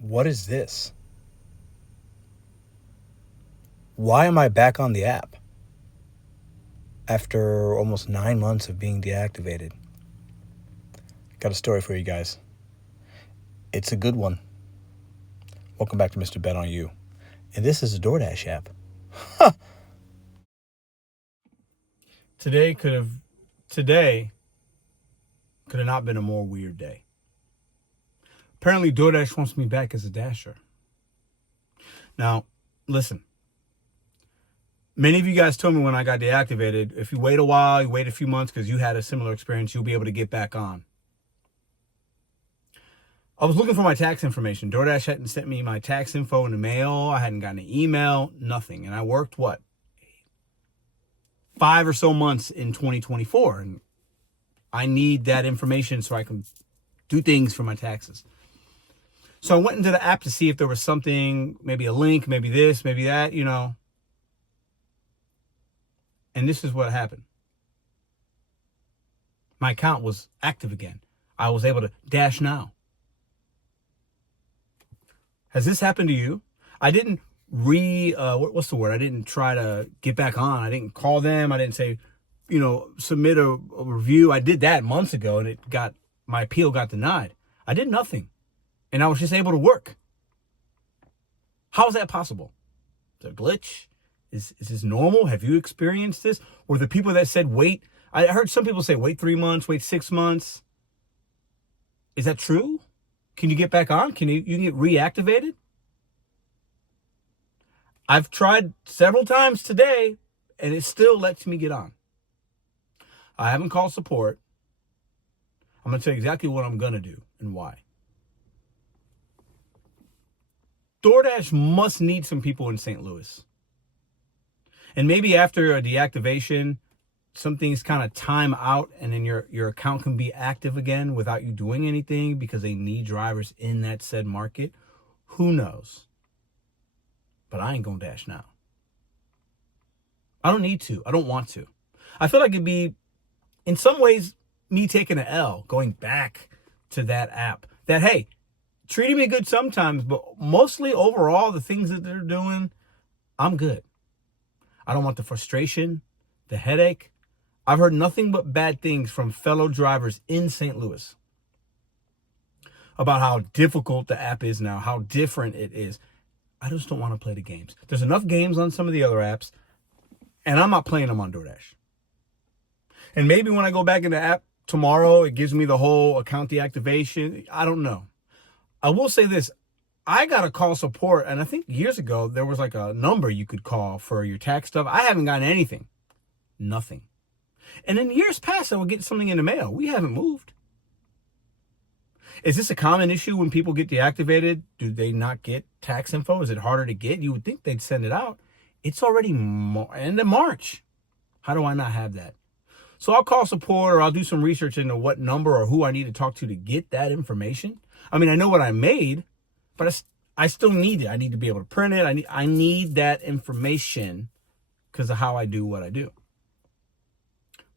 What is this? Why am I back on the app after almost 9 months of being deactivated? Got a story for you guys. It's a good one. Welcome back to Mr.BetonYou. And this is a DoorDash app. Today could have not been a more weird day. Apparently DoorDash wants me back as a dasher. Now, listen. Many of you guys told me when I got deactivated, if you wait a while, you wait a few months because you had a similar experience, you'll be able to get back on. I was looking for my tax information. DoorDash hadn't sent me my tax info in the mail. I hadn't gotten an email, nothing. And I worked, 5 or so months in 2024. And I need that information so I can do things for my taxes. So I went into the app to see if there was something, maybe a link, maybe this, maybe that, And this is what happened. My account was active again. I was able to dash now. Has this happened to you? I didn't what's the word? I didn't try to get back on. I didn't call them. I didn't say, submit a review. I did that months ago and my appeal got denied. I did nothing. And I was just able to work. How is that possible? Is it a glitch? Is this normal? Have you experienced this? Or the people that said wait, I heard some people say wait 3 months, wait 6 months. Is that true? Can you get back on? Can you get reactivated? I've tried several times today and it still lets me get on. I haven't called support. I'm going to tell you exactly what I'm going to do and why. DoorDash must need some people in St. Louis. And maybe after a deactivation, some things kind of time out and then your account can be active again without you doing anything because they need drivers in that said market. Who knows? But I ain't gonna dash now. I don't need to. I don't want to. I feel like it'd be, in some ways, me taking an L, going back to that app. That, hey, treating me good sometimes, but mostly overall, the things that they're doing, I'm good. I don't want the frustration, the headache. I've heard nothing but bad things from fellow drivers in St. Louis about how difficult the app is now, how different it is. I just don't want to play the games. There's enough games on some of the other apps, and I'm not playing them on DoorDash. And maybe when I go back in the app tomorrow, it gives me the whole account deactivation. I don't know. I will say this. I got to call support, and I think years ago, there was like a number you could call for your tax stuff. I haven't gotten anything. Nothing. And in years past, I would get something in the mail. We haven't moved. Is this a common issue when people get deactivated? Do they not get tax info? Is it harder to get? You would think they'd send it out. It's already end of March. How do I not have that? So I'll call support or I'll do some research into what number or who I need to talk to get that information. I mean, I know what I made, but I still need it. I need to be able to print it. I need that information because of how I do what I do.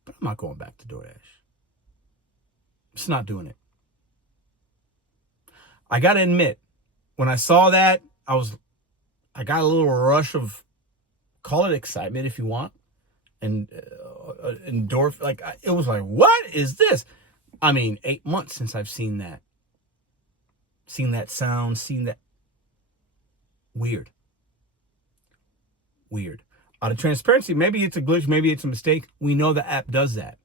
But I'm not going back to DoorDash. Just not doing it. I got to admit, when I saw that, I got a little rush of, call it excitement if you want, and endorphin. It was like, what is this? I mean, 8 months since I've seen that sound, seen that. Weird. Out of transparency, maybe it's a glitch, maybe it's a mistake. We know the app does that.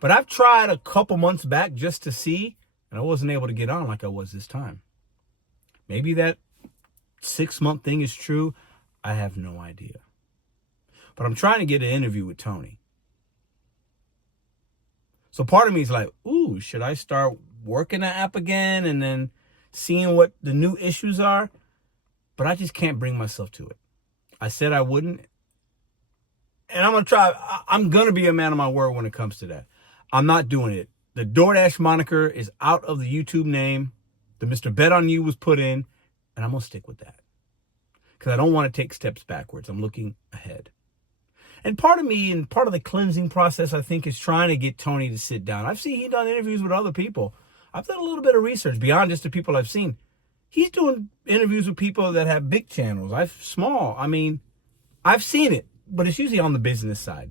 But I've tried a couple months back just to see, and I wasn't able to get on like I was this time. Maybe that 6-month thing is true. I have no idea. But I'm trying to get an interview with Tony. So part of me is like, ooh, should I start working the app again and then seeing what the new issues are? But I just can't bring myself to it. I said I wouldn't. And I'm going to try. I'm going to be a man of my word when it comes to that. I'm not doing it. The DoorDash moniker is out of the YouTube name. The Mr.BetonYou was put in. And I'm going to stick with that. Because I don't want to take steps backwards. I'm looking ahead. And part of me and part of the cleansing process, I think, is trying to get Tony to sit down. I've seen he's done interviews with other people. I've done a little bit of research beyond just the people I've seen. He's doing interviews with people that have big channels. I mean, I've seen it, but it's usually on the business side,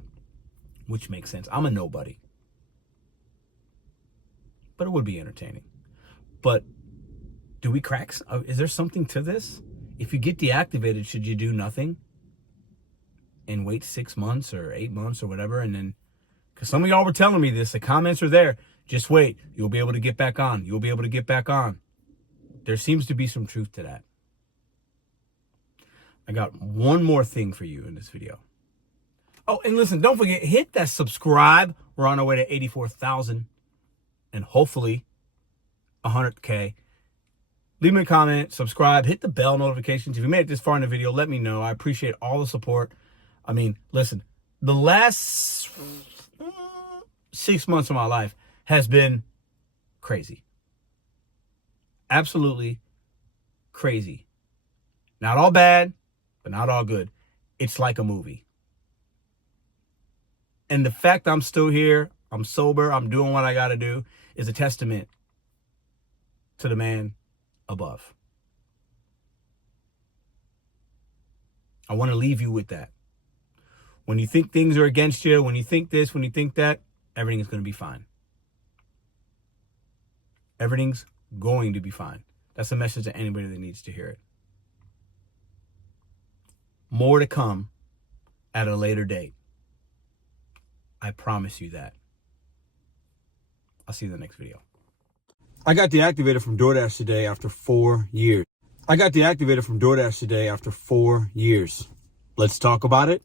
which makes sense. I'm a nobody. But it would be entertaining. But do we crack? Is there something to this? If you get deactivated, should you do nothing and wait 6 months or 8 months or whatever? And then, because some of y'all were telling me this, the comments are there. Just wait. You'll be able to get back on. You'll be able to get back on. There seems to be some truth to that. I got one more thing for you in this video. Oh, and listen, don't forget, hit that subscribe. We're on our way to 84,000 and hopefully 100K. Leave me a comment, subscribe, hit the bell notifications. If you made it this far in the video, let me know. I appreciate all the support. I mean, listen, the last 6 months of my life has been crazy. Absolutely crazy. Not all bad, but not all good. It's like a movie. And the fact I'm still here, I'm sober, I'm doing what I got to do, is a testament to the man above. I want to leave you with that. When you think things are against you, when you think this, when you think that, everything is going to be fine. Everything's going to be fine. That's a message to anybody that needs to hear it. More to come at a later date. I promise you that. I'll see you in the next video. I got deactivated from DoorDash today after 4 years. Let's talk about it.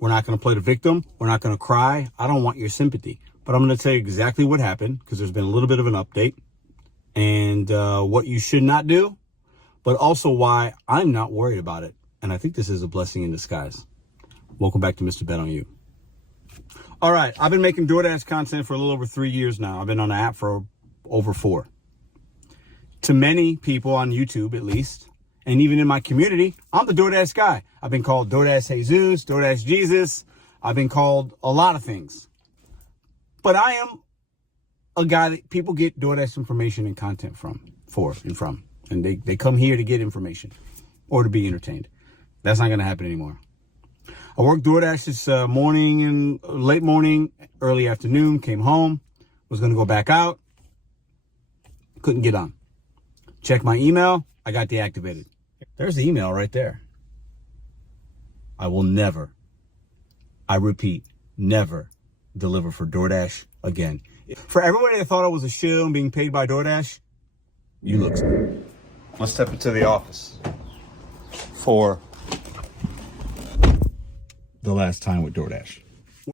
We're not going to play the victim. We're not going to cry. I don't want your sympathy. But I'm going to tell you exactly what happened, because there's been a little bit of an update. And what you should not do, but also why I'm not worried about it. And I think this is a blessing in disguise. Welcome back to Mr.BetonYou. All right, I've been making DoorDash content for a little over 3 years now. I've been on the app for over 4. To many people on YouTube, at least, and even in my community, I'm the DoorDash guy. I've been called DoorDash Jesus, DoorDash Jesus. I've been called a lot of things. But I am a guy that people get DoorDash information and content from. And they come here to get information or to be entertained. That's not going to happen anymore. I worked DoorDash this morning and late morning, early afternoon, came home, was going to go back out, couldn't get on. Check my email, I got deactivated. There's the email right there. I will never, I repeat, never deliver for DoorDash again. For everybody that thought I was a shill and being paid by DoorDash, you look. Let's step into the office for the last time with DoorDash.